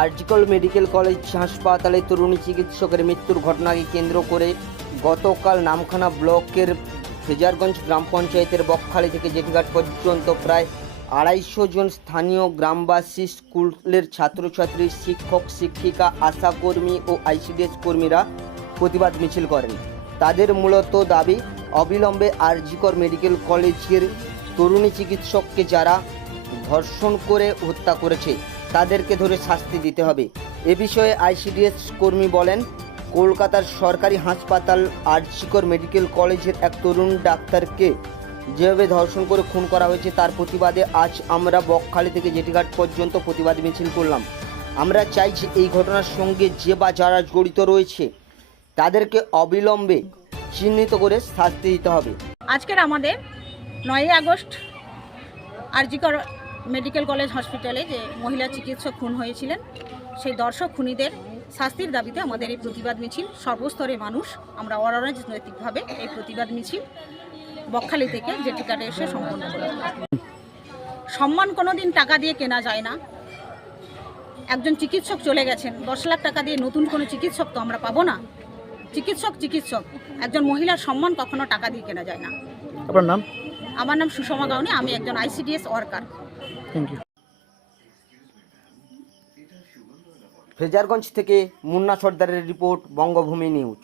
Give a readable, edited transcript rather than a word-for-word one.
RG Kar medical college হাসপাতালে তরুণী চিকিৎসকের মৃত্যুর ঘটনাকে কেন্দ্র করে গতকাল নামখানা ব্লকের ফেজারগঞ্জ গ্রাম পঞ্চায়েতের বকখালি থেকে জেঠিঘাট পর্যন্ত প্রায় 250 জন স্থানীয় গ্রামবাসী, স্কুলের ছাত্রছাত্রী, শিক্ষক শিক্ষিকা, আশাকর্মী ও আইসিডিএস কর্মীরা প্রতিবাদ মিছিল করেন। তাদের মূলত দাবি, অবিলম্বে আরজিকর মেডিকেল কলেজের তরুণী চিকিৎসককে যারা ধর্ষণ করে হত্যা করেছে তাদেরকে ধরে শাস্তি দিতে হবে। এ বিষয়ে আইসিডিএস কর্মী বলেন, কলকাতার সরকারি হাসপাতাল আরজিকর মেডিকেল কলেজের এক তরুণ ডাক্তারকে যেভাবে ধর্ষণ করে খুন করা হয়েছে তার প্রতিবাদে আজ আমরা বকখালি থেকে জেঠিঘাট পর্যন্ত প্রতিবাদ মিছিল করলাম। আমরা চাইছি এই ঘটনার সঙ্গে যে বা যারা জড়িত রয়েছে তাদেরকে অবিলম্বে চিহ্নিত করে শাস্তি দিতে হবে। আজকের আমাদের 9 আগস্ট আরজিকর মেডিকেল কলেজ হসপিটালে যে মহিলা চিকিৎসক খুন হয়েছিলেন সেই দর্শক খুনিদের শাস্তির দাবিতে আমাদের এই প্রতিবাদ মিছিল। সর্বস্তরের মানুষ আমরা অরাজনৈতিকভাবে এই প্রতিবাদ মিছিল বকখালি থেকে জেঠিঘাটে এসে সম্পন্ন করলাম। সম্মান কোনোদিন টাকা দিয়ে কেনা যায় না। একজন চিকিৎসক চলে গেছেন, 10 লাখ টাকা দিয়ে নতুন কোনো চিকিৎসক তো আমরা পাবো না। চিকিৎসক একজন মহিলার সম্মান কখনো টাকা দিয়ে কেনা যায় না। আপনার নাম? আমার নাম সুষমা গাউনি, আমি একজন ICDS worker. Thank you. Fraserganj থেকে মুন্না সর্দারের রিপোর্ট, বঙ্গভূমি নিউজ।